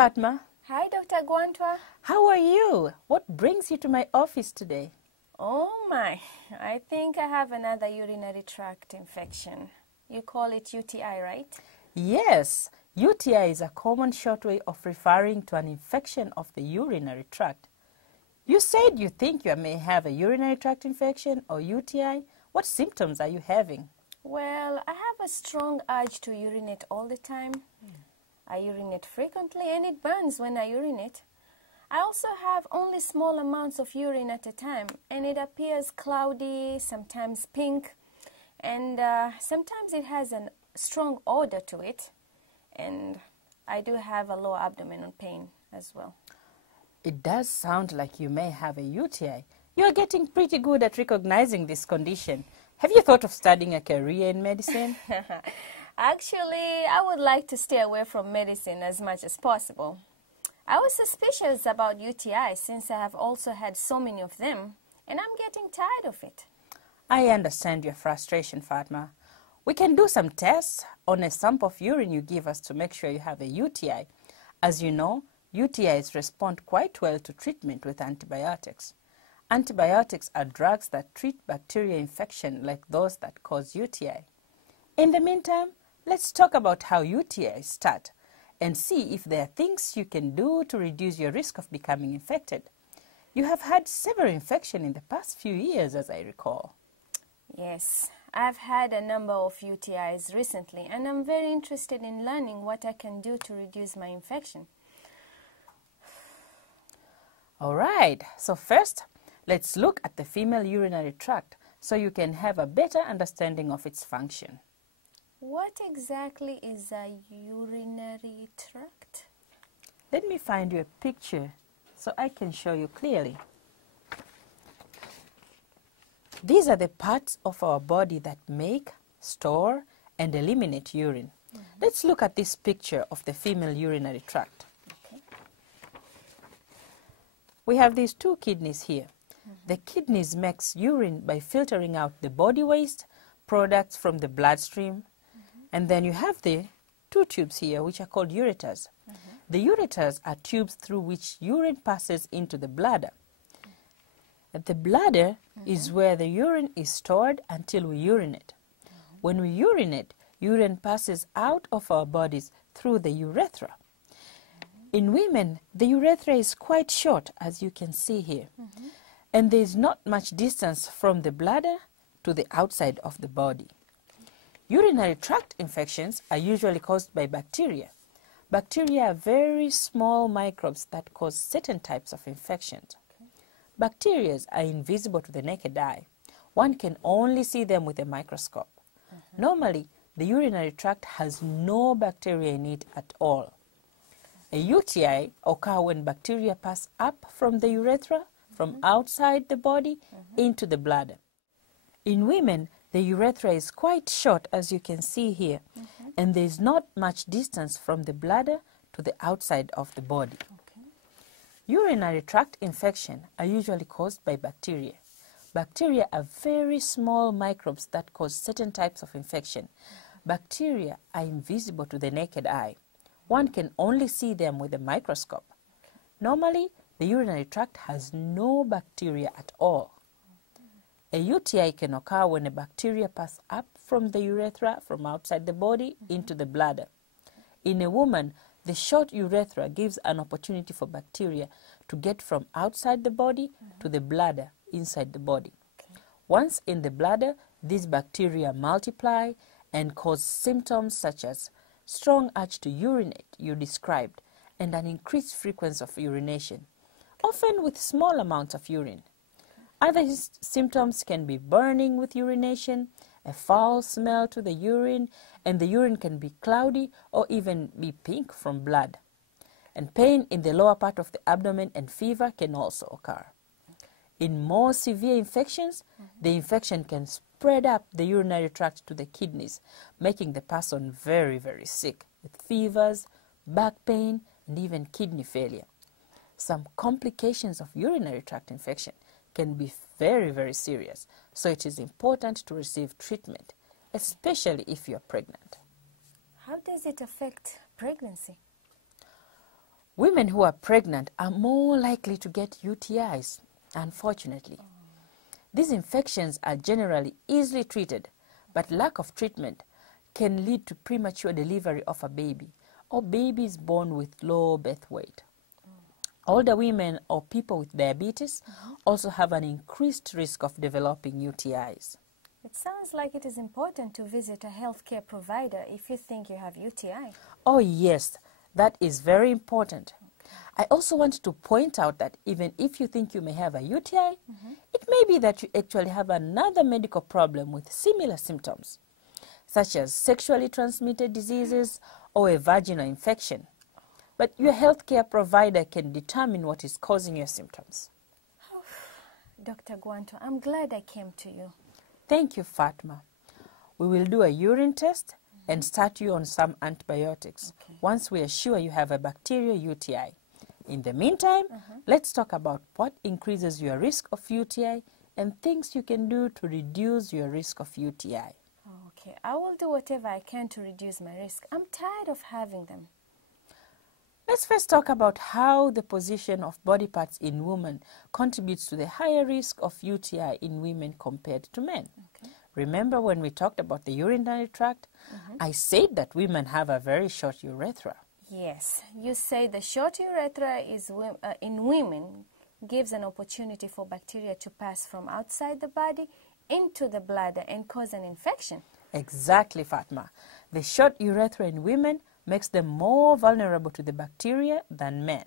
Fatma. Hi, Dr. Gwantwa. How are you? What brings you to my office today? Oh my, I think I have another urinary tract infection. You call it UTI, right? Yes, UTI is a common short way of referring to an infection of the urinary tract. You said you think you may have a urinary tract infection or UTI. What symptoms are you having? Well, I have a strong urge to urinate all the time. I urinate frequently and it burns when I urinate. I also have only small amounts of urine at a time, and it appears cloudy, sometimes pink, and sometimes it has a strong odor to it, and I do have a low abdominal pain as well. It does sound like you may have a UTI. You are getting pretty good at recognizing this condition. Have you thought of studying a career in medicine? Actually, I would like to stay away from medicine as much as possible. I was suspicious about UTI since I have also had so many of them, and I'm getting tired of it. I understand your frustration, Fatma. We can do some tests on a sample of urine you give us to make sure you have a UTI. As you know, UTIs respond quite well to treatment with antibiotics. Antibiotics are drugs that treat bacterial infection like those that cause UTI. In the meantime, let's talk about how UTIs start and see if there are things you can do to reduce your risk of becoming infected. You have had several infections in the past few years, as I recall. Yes, I've had a number of UTIs recently, and I'm very interested in learning what I can do to reduce my infection. All right, so first, let's look at the female urinary tract so you can have a better understanding of its function. What exactly is a urinary tract? Let me find you a picture so I can show you clearly. These are the parts of our body that make, store, and eliminate urine. Let's look at this picture of the female urinary tract. Okay. We have these two kidneys here. The kidneys makes urine by filtering out the body waste, products from the bloodstream, and then you have the two tubes here, which are called ureters. The ureters are tubes through which urine passes into the bladder. The bladder is where the urine is stored until we urinate. When we urinate, urine passes out of our bodies through the urethra. In women, the urethra is quite short, as you can see here, and there is not much distance from the bladder to the outside of the body. Urinary tract infections are usually caused by bacteria. Bacteria are very small microbes that cause certain types of infections. Bacteria are invisible to the naked eye. One can only see them with a microscope. Normally, the urinary tract has no bacteria in it at all. A UTI occurs when bacteria pass up from the urethra, from outside the body, into the bladder. In women, the urethra is quite short, as you can see here, and there is not much distance from the bladder to the outside of the body. Urinary tract infections are usually caused by bacteria. Bacteria are very small microbes that cause certain types of infection. Bacteria are invisible to the naked eye. One can only see them with a microscope. Normally, the urinary tract has no bacteria at all. A UTI can occur when a bacteria passes up from the urethra, from outside the body, into the bladder. In a woman, the short urethra gives an opportunity for bacteria to get from outside the body to the bladder, inside the body. Once in the bladder, these bacteria multiply and cause symptoms such as strong urge to urinate, you described, and an increased frequency of urination, often with small amounts of urine. Other symptoms can be burning with urination, a foul smell to the urine, and the urine can be cloudy or even be pink from blood. And pain in the lower part of the abdomen and fever can also occur. In more severe infections, the infection can spread up the urinary tract to the kidneys, making the person very, very sick with fevers, back pain, and even kidney failure. Some complications of urinary tract infection can be very, very serious, so it is important to receive treatment, especially if you are pregnant. How does it affect pregnancy? Women who are pregnant are more likely to get UTIs, unfortunately. These infections are generally easily treated, but lack of treatment can lead to premature delivery of a baby or babies born with low birth weight. Older women or people with diabetes also have an increased risk of developing UTIs. It sounds like it is important to visit a healthcare provider if you think you have UTI. Oh yes, that is very important. I also want to point out that even if you think you may have a UTI, it may be that you actually have another medical problem with similar symptoms, such as sexually transmitted diseases or a vaginal infection. But your healthcare provider can determine what is causing your symptoms. Dr. Guanto, I'm glad I came to you. Thank you, Fatma. We will do a urine test and start you on some antibiotics once we are sure you have a bacterial UTI. In the meantime, let's talk about what increases your risk of UTI and things you can do to reduce your risk of UTI. Okay, I will do whatever I can to reduce my risk. I'm tired of having them. Let's first talk about how the position of body parts in women contributes to the higher risk of UTI in women compared to men. Okay. Remember when we talked about the urinary tract? I said that women have a very short urethra. Yes, you say the short urethra is in women gives an opportunity for bacteria to pass from outside the body into the bladder and cause an infection. Exactly, Fatma. The short urethra in women makes them more vulnerable to the bacteria than men.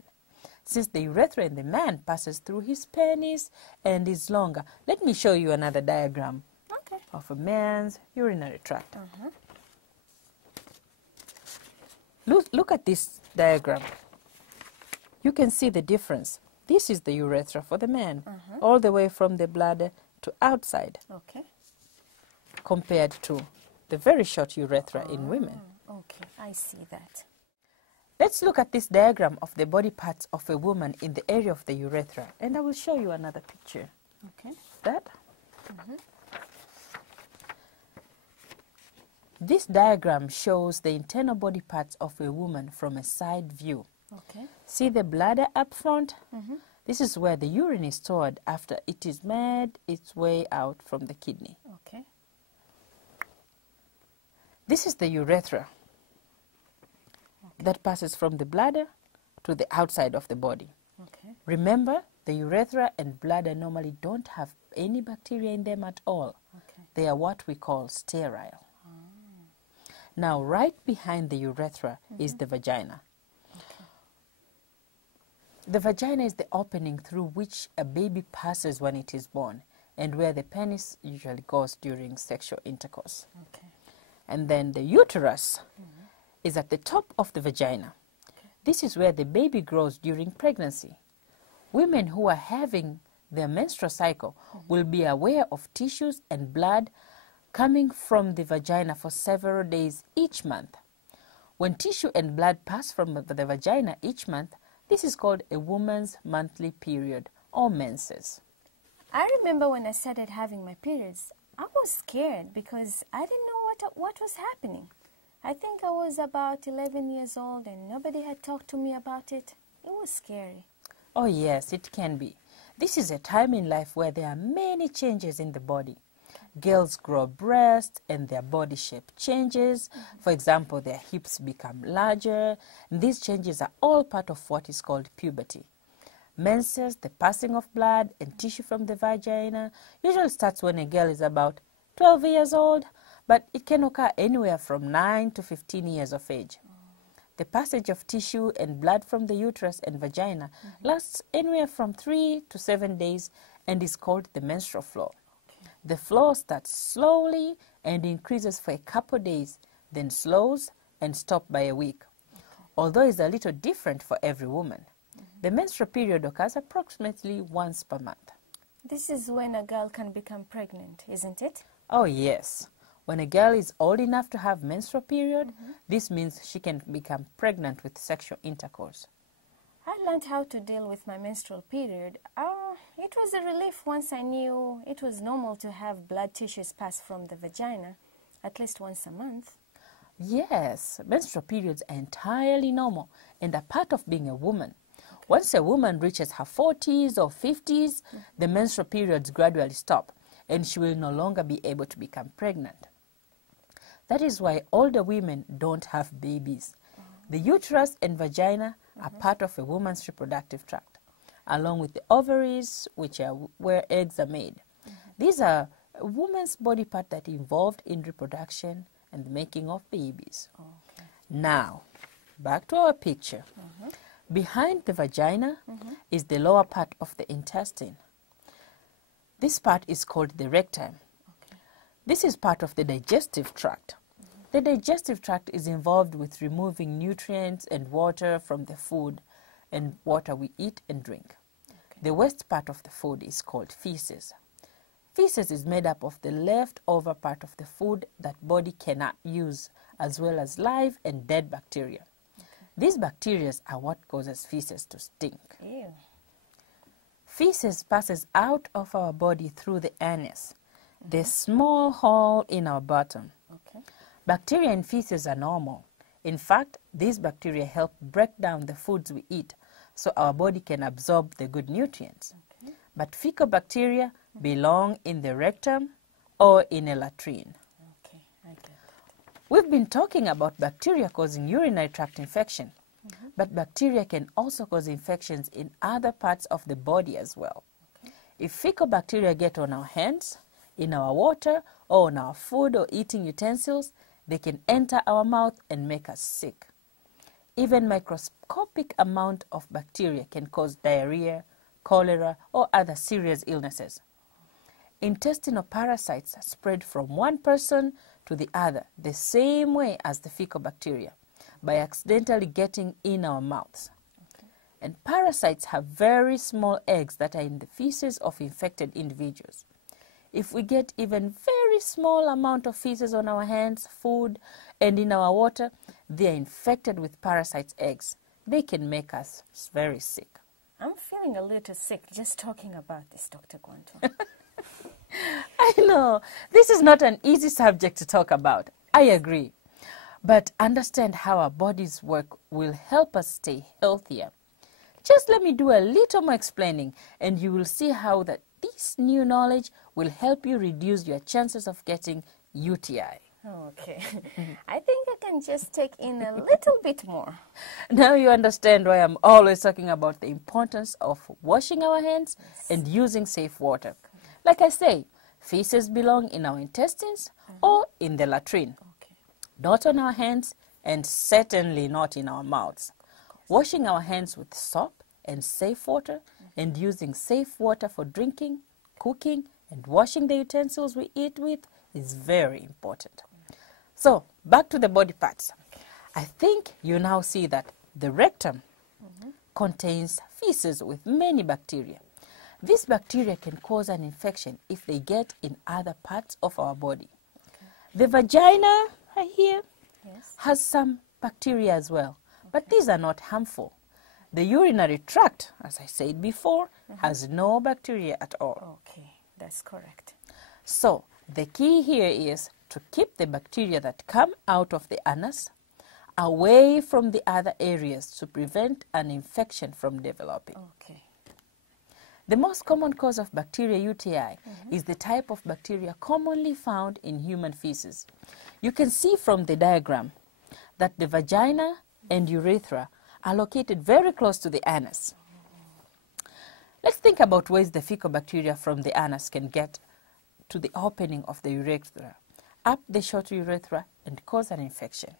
Since the urethra in the man passes through his penis and is longer. Let me show you another diagram of a man's urinary tract. Look at this diagram. You can see the difference. This is the urethra for the man, all the way from the bladder to outside, compared to the very short urethra in women. Okay, I see that. Let's look at this diagram of the body parts of a woman in the area of the urethra, and I will show you another picture. Okay. That. This diagram shows the internal body parts of a woman from a side view. Okay. See the bladder up front? This is where the urine is stored after it is made its way out from the kidney. Okay. This is the urethra that passes from the bladder to the outside of the body. Okay. Remember, the urethra and bladder normally don't have any bacteria in them at all. Okay. They are what we call sterile. Now, right behind the urethra is the vagina. The vagina is the opening through which a baby passes when it is born and where the penis usually goes during sexual intercourse. Okay. And then the uterus is at the top of the vagina. This is where the baby grows during pregnancy. Women who are having their menstrual cycle will be aware of tissues and blood coming from the vagina for several days each month. When tissue and blood pass from the vagina each month, this is called a woman's monthly period or menses. I remember when I started having my periods, I was scared because I didn't know what was happening. I think I was about 11 years old and nobody had talked to me about it. It was scary. Oh yes, it can be. This is a time in life where there are many changes in the body. Girls grow breasts and their body shape changes. For example, their hips become larger. And these changes are all part of what is called puberty. Menses, the passing of blood and tissue from the vagina, usually starts when a girl is about 12 years old, but it can occur anywhere from 9 to 15 years of age. The passage of tissue and blood from the uterus and vagina lasts anywhere from 3 to 7 days and is called the menstrual flow. The flow starts slowly and increases for a couple days, then slows and stops by a week. Although it's a little different for every woman. The menstrual period occurs approximately once per month. This is when a girl can become pregnant, isn't it? Oh yes. When a girl is old enough to have menstrual period, this means she can become pregnant with sexual intercourse. I learned how to deal with my menstrual period. It was a relief once I knew it was normal to have blood tissues pass from the vagina at least once a month. Yes, menstrual periods are entirely normal and a part of being a woman. Once a woman reaches her 40s or 50s, the menstrual periods gradually stop and she will no longer be able to become pregnant. That is why older women don't have babies. The uterus and vagina are part of a woman's reproductive tract, along with the ovaries, which are where eggs are made. These are a woman's body part that involved in reproduction and the making of babies. Okay. Now, back to our picture. Behind the vagina is the lower part of the intestine. This part is called the rectum. Okay. This is part of the digestive tract. The digestive tract is involved with removing nutrients and water from the food and water we eat and drink. Okay. The waste part of the food is called feces. Feces is made up of the leftover part of the food that body cannot use, as well as live and dead bacteria. Okay. These bacteria are what causes feces to stink. Ew. Feces passes out of our body through the anus, the small hole in our bottom. Okay. Bacteria in feces are normal. In fact, these bacteria help break down the foods we eat so our body can absorb the good nutrients. Okay. But fecal bacteria belong in the rectum or in a latrine. Okay, I get it. We've been talking about bacteria causing urinary tract infection, but bacteria can also cause infections in other parts of the body as well. Okay. If fecal bacteria get on our hands, in our water, or on our food or eating utensils, they can enter our mouth and make us sick. Even microscopic amount of bacteria can cause diarrhea, cholera, or other serious illnesses. Intestinal parasites spread from one person to the other the same way as the fecal bacteria, by accidentally getting in our mouths. Okay. And parasites have very small eggs that are in the feces of infected individuals. If we get even very small amount of feces on our hands, food, and in our water, they are infected with parasites' eggs. They can make us very sick. I'm feeling a little sick just talking about this, Dr. Kwanto. I know, this is not an easy subject to talk about. I agree. But understand how our bodies work will help us stay healthier. Just let me do a little more explaining, and you will see how that this new knowledge will help you reduce your chances of getting UTI. Okay. I think I can just take in a little bit more. Now you understand why I'm always talking about the importance of washing our hands and using safe water. Like I say, feces belong in our intestines or in the latrine, Okay. not on our hands and certainly not in our mouths. Washing our hands with soap and safe water and using safe water for drinking, cooking, and washing the utensils we eat with is very important. So, back to the body parts. I think you now see that the rectum contains feces with many bacteria. These bacteria can cause an infection if they get in other parts of our body. Okay. The vagina, right here, Yes. has some bacteria as well, but these are not harmful. The urinary tract, as I said before, has no bacteria at all. Okay, that's correct. So, the key here is to keep the bacteria that come out of the anus away from the other areas to prevent an infection from developing. Okay. The most common cause of bacteria UTI is the type of bacteria commonly found in human feces. You can see from the diagram that the vagina and urethra are located very close to the anus. Let's think about ways the fecal bacteria from the anus can get to the opening of the urethra, up the short urethra, and cause an infection.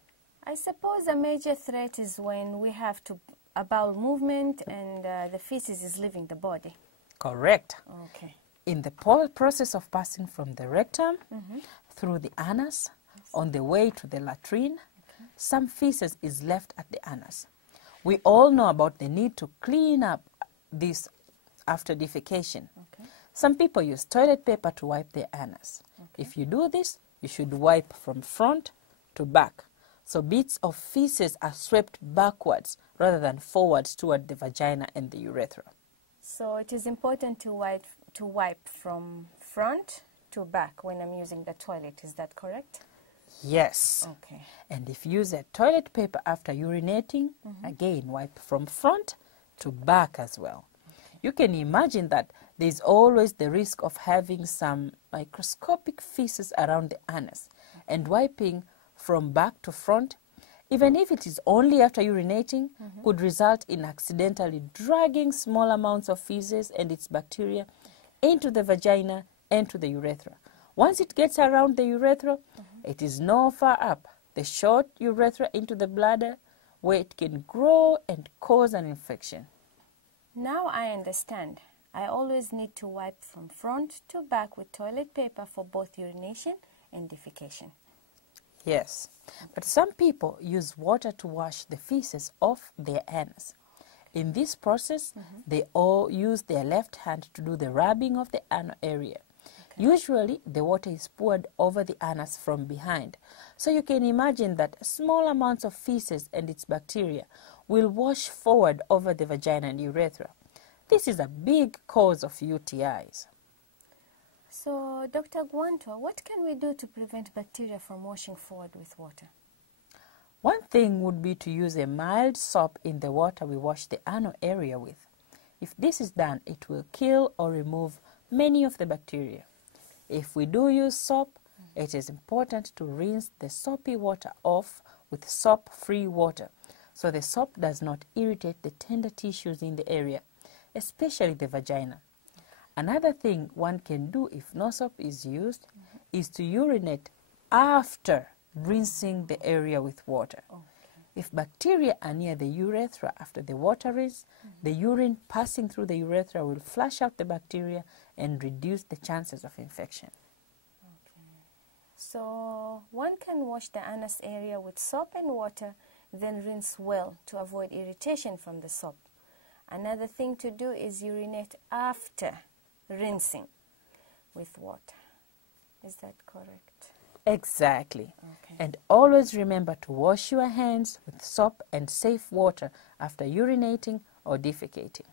I suppose a major threat is when we have a bowel movement and the feces is leaving the body. Correct. Okay. In the process of passing from the rectum through the anus on the way to the latrine, some feces is left at the anus. We all know about the need to clean up this after defecation. Okay. Some people use toilet paper to wipe their anus. Okay. If you do this, you should wipe from front to back, so bits of feces are swept backwards rather than forwards toward the vagina and the urethra. So it is important to wipe from front to back when I'm using the toilet. Is that correct? Yes. Okay. And if you use a toilet paper after urinating, again, wipe from front to back as well. You can imagine that there's always the risk of having some microscopic feces around the anus, and wiping from back to front, even if it is only after urinating, could result in accidentally dragging small amounts of feces and its bacteria into the vagina and to the urethra. Once it gets around the urethra, it is no far up the short urethra into the bladder, where it can grow and cause an infection. Now I understand. I always need to wipe from front to back with toilet paper for both urination and defecation. Yes, but some people use water to wash the feces off their anus. In this process, they all use their left hand to do the rubbing of the anal area. Usually, the water is poured over the anus from behind. So you can imagine that small amounts of feces and its bacteria will wash forward over the vagina and urethra. This is a big cause of UTIs. So, Dr. Guantua, what can we do to prevent bacteria from washing forward with water? One thing would be to use a mild soap in the water we wash the anal area with. If this is done, it will kill or remove many of the bacteria. If we do use soap, it is important to rinse the soapy water off with soap-free water, so the soap does not irritate the tender tissues in the area, especially the vagina. Another thing one can do if no soap is used is to urinate after rinsing the area with water. If bacteria are near the urethra after the water rinse, the urine passing through the urethra will flush out the bacteria and reduce the chances of infection. So, one can wash the anus area with soap and water, then rinse well to avoid irritation from the soap. Another thing to do is urinate after rinsing with water. Is that correct? Exactly. Okay. And always remember to wash your hands with soap and safe water after urinating or defecating.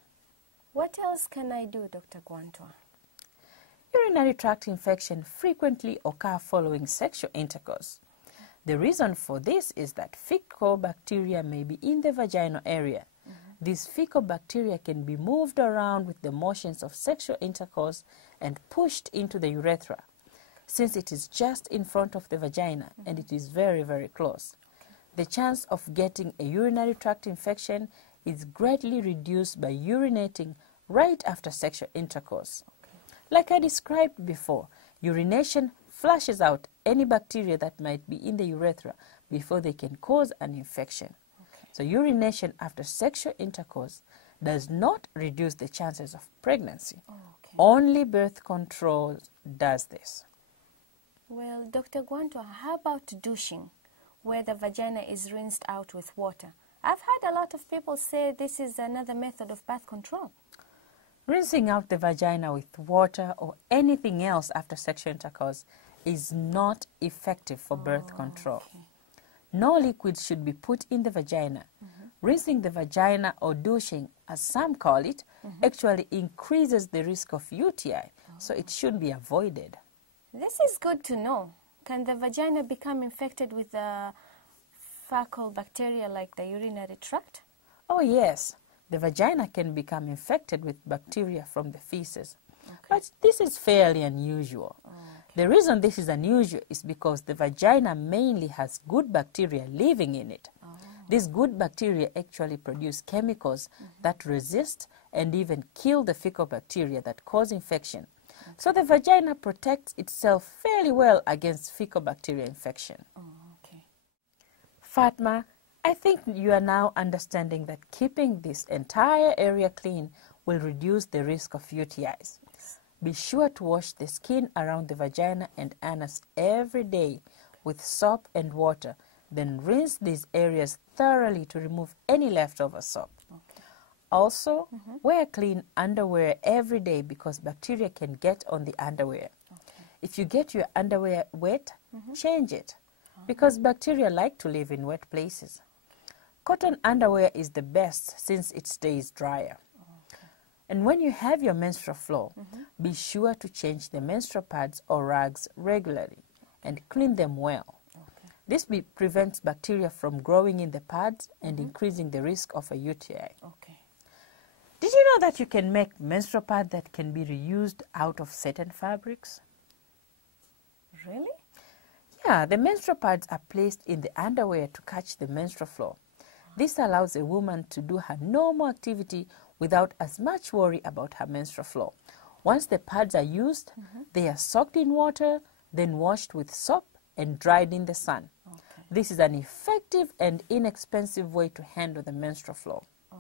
What else can I do, Dr. Guantua? Urinary tract infection frequently occur following sexual intercourse. The reason for this is that fecal bacteria may be in the vaginal area. These fecal bacteria can be moved around with the motions of sexual intercourse and pushed into the urethra, since it is just in front of the vagina and it is very, very close. The chance of getting a urinary tract infection is greatly reduced by urinating right after sexual intercourse. Like I described before, urination flushes out any bacteria that might be in the urethra before they can cause an infection. So urination after sexual intercourse does not reduce the chances of pregnancy. Only birth control does this. Well, Dr. Guantua, how about douching, where the vagina is rinsed out with water? I've had a lot of people say this is another method of birth control. Rinsing out the vagina with water or anything else after sexual intercourse is not effective for birth control. No liquids should be put in the vagina. Rinsing the vagina or douching, as some call it, actually increases the risk of UTI, so it should be avoided. This is good to know. Can the vagina become infected with the fecal bacteria like the urinary tract? Oh yes, the vagina can become infected with bacteria from the feces. But this is fairly unusual. The reason this is unusual is because the vagina mainly has good bacteria living in it. These good bacteria actually produce chemicals that resist and even kill the fecal bacteria that cause infection. So the vagina protects itself fairly well against fecal bacteria infection. Fatma, I think you are now understanding that keeping this entire area clean will reduce the risk of UTIs. Be sure to wash the skin around the vagina and anus every day with soap and water. Then rinse these areas thoroughly to remove any leftover soap. Also, wear clean underwear every day because bacteria can get on the underwear. If you get your underwear wet, change it because bacteria like to live in wet places. Cotton underwear is the best since it stays drier. And when you have your menstrual flow, be sure to change the menstrual pads or rags regularly and clean them well. This prevents bacteria from growing in the pads and increasing the risk of a UTI. Okay. Did you know that you can make menstrual pads that can be reused out of certain fabrics? Really? Yeah, the menstrual pads are placed in the underwear to catch the menstrual flow. This allows a woman to do her normal activity without as much worry about her menstrual flow. Once the pads are used, they are soaked in water, then washed with soap and dried in the sun. Okay. This is an effective and inexpensive way to handle the menstrual flow. Oh.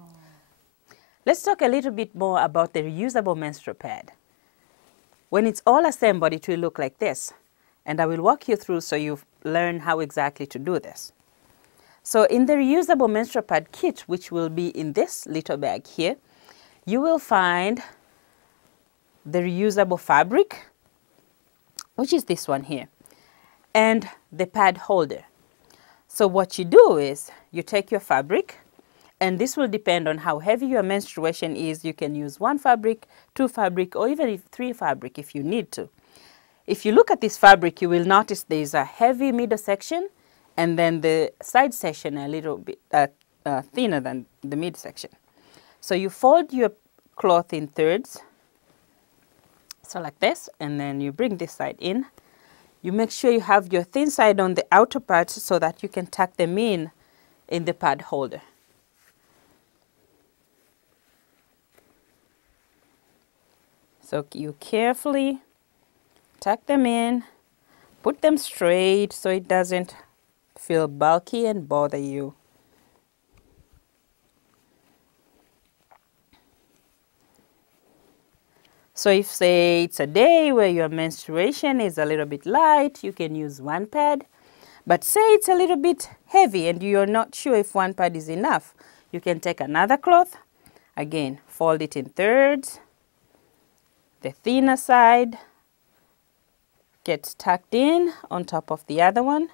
Let's talk a little bit more about the reusable menstrual pad. When it's all assembled, it will look like this. And I will walk you through so you learn how exactly to do this. So in the reusable menstrual pad kit, which will be in this little bag here, you will find the reusable fabric, which is this one here, and the pad holder. So what you do is you take your fabric, and this will depend on how heavy your menstruation is. You can use 1 fabric, 2 fabric, or even 3 fabric if you need to. If you look at this fabric, you will notice there is a heavy middle section, and then the side section a little bit thinner than the mid section. So you fold your cloth in thirds, so like this, and then you bring this side in. You make sure you have your thin side on the outer part so that you can tuck them in the pad holder. So you carefully tuck them in, put them straight so it doesn't feel bulky and bother you. So if, say, it's a day where your menstruation is a little bit light, you can use 1 pad. But say it's a little bit heavy and you're not sure if 1 pad is enough, you can take another cloth, again, fold it in thirds. The thinner side gets tucked in on top of the other one.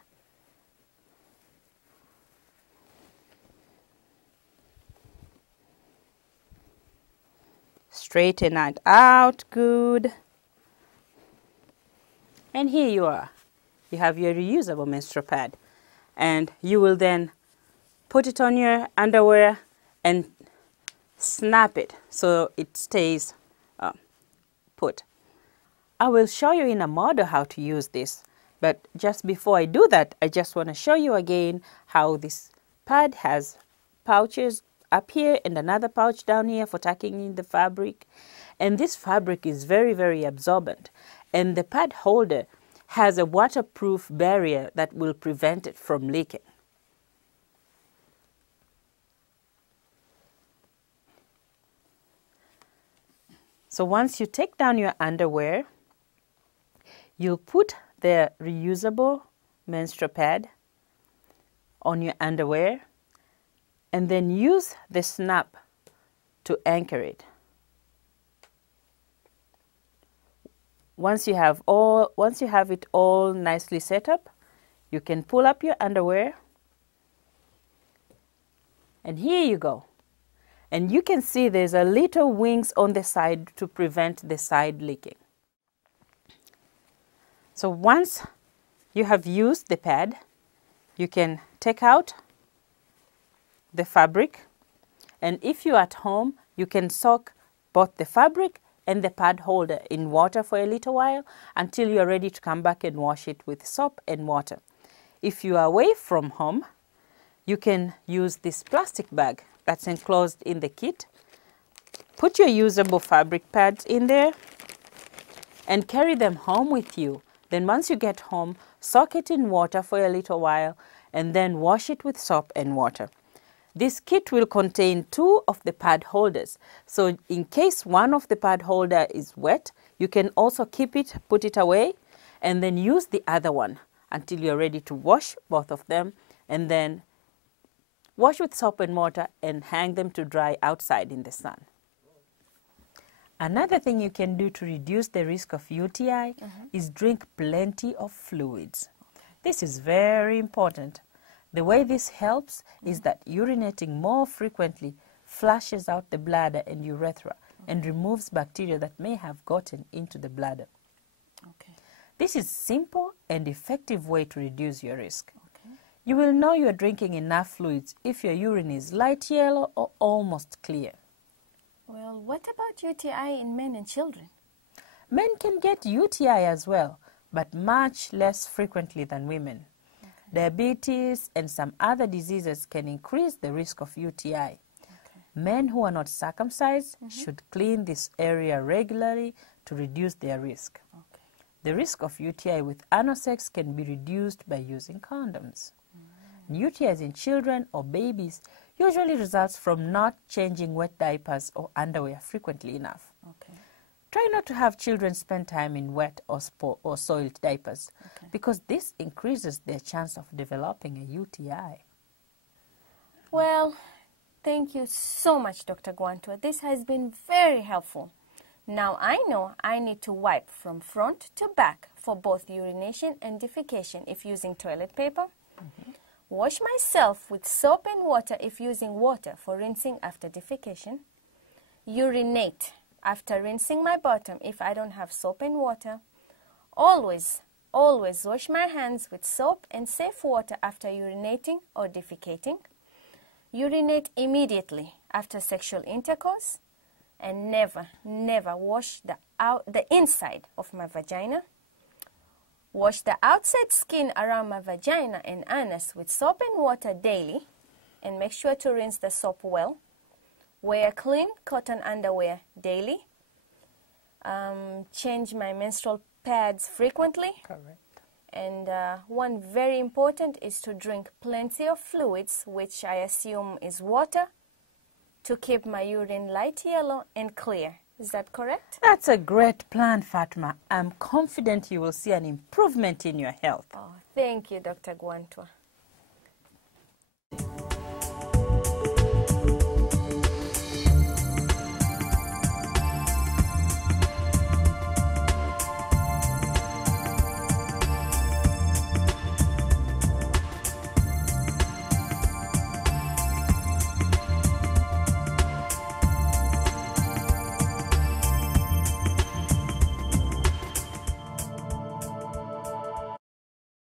Straighten it out, good. And here you are. You have your reusable menstrual pad. And you will then put it on your underwear and snap it so it stays put. I will show you in a model how to use this. But just before I do that, I just want to show you again how this pad has pouches up here and another pouch down here for tucking in the fabric. And this fabric is very, very absorbent. And the pad holder has a waterproof barrier that will prevent it from leaking. So once you take down your underwear, you'll put the reusable menstrual pad on your underwear and then use the snap to anchor it. Once you have it all nicely set up, you can pull up your underwear, and here you go. And you can see there's a little wings on the side to prevent the side leaking. So once you have used the pad, you can take out the fabric, and if you're at home, you can soak both the fabric and the pad holder in water for a little while until you're ready to come back and wash it with soap and water. If you are away from home, you can use this plastic bag that's enclosed in the kit. Put your usable fabric pads in there and carry them home with you. Then once you get home, soak it in water for a little while and then wash it with soap and water. This kit will contain 2 of the pad holders. So in case one of the pad holder is wet, you can also keep it, put it away, and then use the other one until you're ready to wash both of them, and then wash with soap and water and hang them to dry outside in the sun. Another thing you can do to reduce the risk of UTI is drink plenty of fluids. This is very important. The way this helps is that urinating more frequently flushes out the bladder and urethra and removes bacteria that may have gotten into the bladder. Okay. This is a simple and effective way to reduce your risk. Okay. You will know you're drinking enough fluids if your urine is light yellow or almost clear. Well, what about UTI in men and children? Men can get UTI as well, but much less frequently than women. Okay. Diabetes and some other diseases can increase the risk of UTI. Okay. Men who are not circumcised should clean this area regularly to reduce their risk. Okay. The risk of UTI with anal sex can be reduced by using condoms. UTIs in children or babies usually results from not changing wet diapers or underwear frequently enough. Okay. Try not to have children spend time in wet or soiled diapers because this increases their chance of developing a UTI. Well, thank you so much, Dr. Gwantua. This has been very helpful. Now I know I need to wipe from front to back for both urination and defecation if using toilet paper. Wash myself with soap and water if using water for rinsing after defecation. Urinate after rinsing my bottom if I don't have soap and water. Always wash my hands with soap and safe water after urinating or defecating. Urinate immediately after sexual intercourse. And never wash the inside of my vagina. Wash the outside skin around my vagina and anus with soap and water daily, and make sure to rinse the soap well. Wear clean cotton underwear daily. Change my menstrual pads frequently. Correct. And one very important is to drink plenty of fluids, which I assume is water, to keep my urine light yellow and clear. Is that correct? That's a great plan, Fatma. I'm confident you will see an improvement in your health. Oh, thank you, Dr. Gwantua.